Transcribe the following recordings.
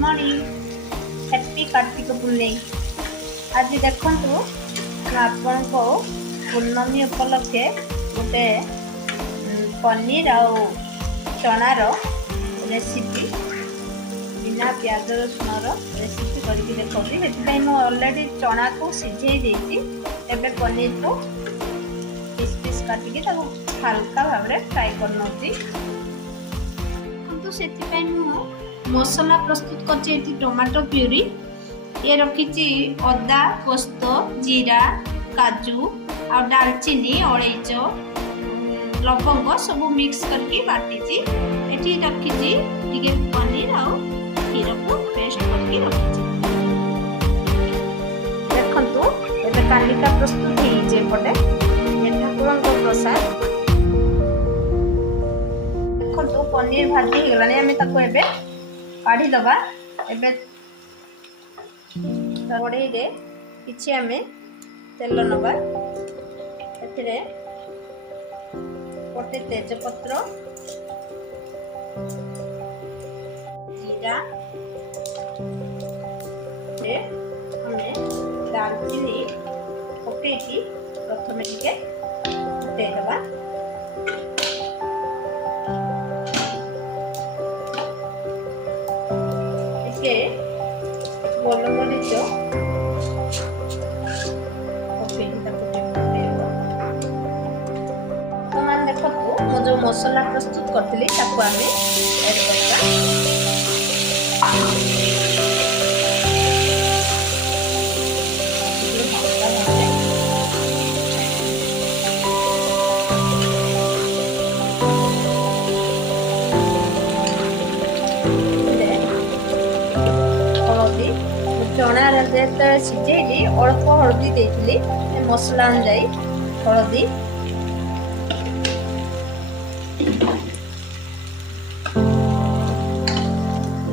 Morning happy Kartik Purnima. आज देखु आपण को पूर्णमी उपलक्षे गोटे पनीर आउ चणार रेसिपी बिना प्याज रसुण रेसिपी करके देखी। से ऑलरेडी चना को सिझे देती पनीर को पीस पीस काटिकी हल्का भाव में फ्राए कर मसला प्रस्तुत कर टमाटो प्यूरी ये रखी अदा पोस्त जीरा काजू आ दालचीनी अलैच लवंग सब मिक्स करके बाटी एटी रखी पनीर आ क्षीर को पेस्ट करके रखी। देखो ए कालिका प्रस्तुत होपटे ठाकुर प्रसाद। देखो पनीर भाजी होगलानी आम ताको काढ़ी दबा। कड़ाई रे किछि आमे तेल नबा। एथिरे गोटे तेजपत्र जीरा रे आमे दालचीनी पकेइकी प्रथमे टिके फुटाई दबा। गोलमरीच बर्तमान देखो मो जो मसला प्रस्तुत करी आम ऐड करवा। चना जो सिझेली अल्प हलदी देती मसला अनुजाई हलदी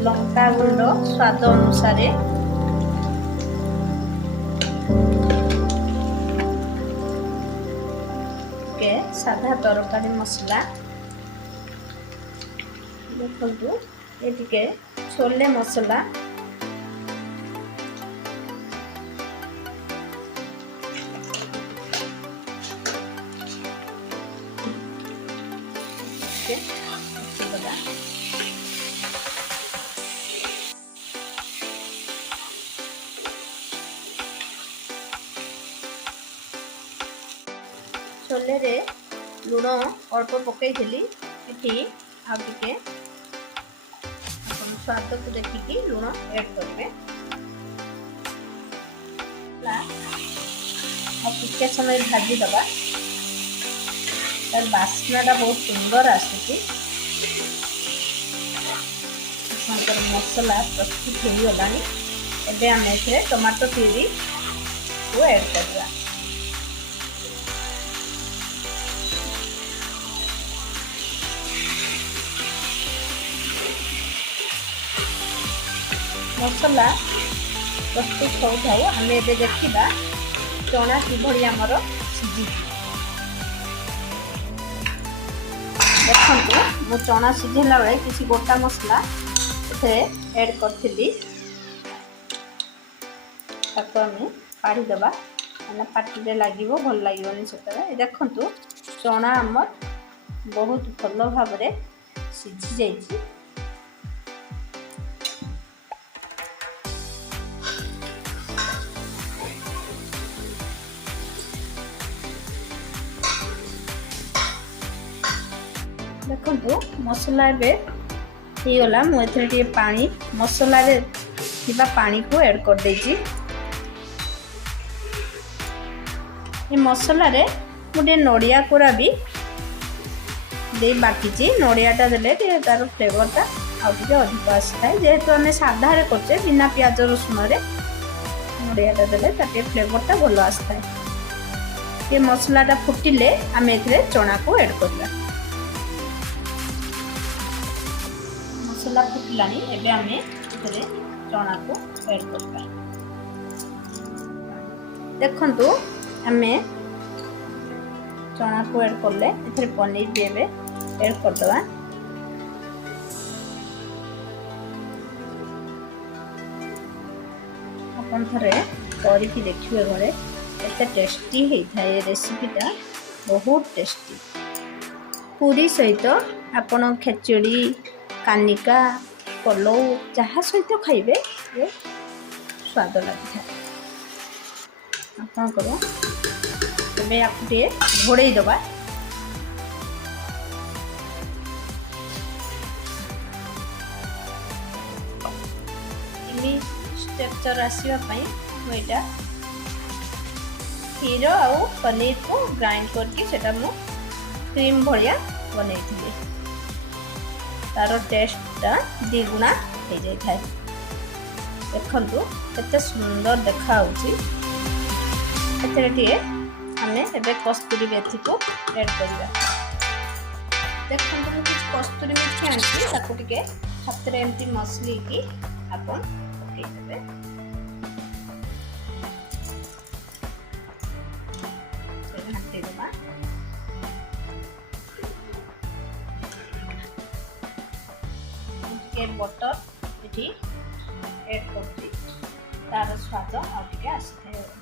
लंका गुंड स्वाद अनुसार साधा तरकारी मसला देखु ये छोले मसला छोले रे लुण अल्प पकई ये आगे स्वाद को देखिकी लुण ऐड करेंगे। टिके समय भाजी दबा तार बास्नाटा बहुत सुंदर आसूची। मसला प्रस्तुत हो गलानी। एबे आम ए टमाटो प्यूरी को ऐड करवा। मसला प्रस्तुत हो जाऊ आम ए देखा चना किभली आमर सिझी। देखो मो चना सिझेला बेले किसी गोटा मसला ऐड करी काढ़ी दबा पार्टी लगे भल लगे से। देखु चना आमर बहुत भल भाव सिझी जाइए। देखो मसला होगला मुझे पानी मसला पानी को ऐड कर देजी। मसला रे मुझे नड़िया कोरा भी दे बाटी नड़ियाटा देले तार फ्लेवरटा आगे अधिक आसता है। जेहेतु आम साधा करचे बिना प्याज रसुण नड़ियाटा देले तार फ्लेवरटा भल आसता है। ये मसलाटा फुटिले आम ए चना को ऐड करवा। मसला फुटलानी एबे आमे इतरे चना को ऐड करबा। देखंतु आमे चना को ऐड करले इतरे पनीर भी एबे ऐड कर दवा। आपण थरे करके देखिए घरे एत टेस्टी होता है रेसिपीटा बहुत टेस्टी। पूरी सहित आपण खेचड़ी कानिका पलौ जहाँ सहित खाइबे ये स्वाद लगी आपणकर तेज आपको टे घोड़े दबा। स्ट्रक्चर आसवाई मुझा क्षीर आउ पनीर को ग्राइंड करके सेटा मु क्रीम भलिया बनै तार टेस्टा द्विगुणा हो जाए। देखु केते सुंदर देखा आमे एबे कस्तूरी मेथी को ऐड करवा। देखो मुझे कस्तूरी मेथी आनी ताको टिके हाथ रे एमती मसली की आपन पकईदेवे। घाटीदेवा बटर ये ऐड कर तार स्वाद आगे आसी थे।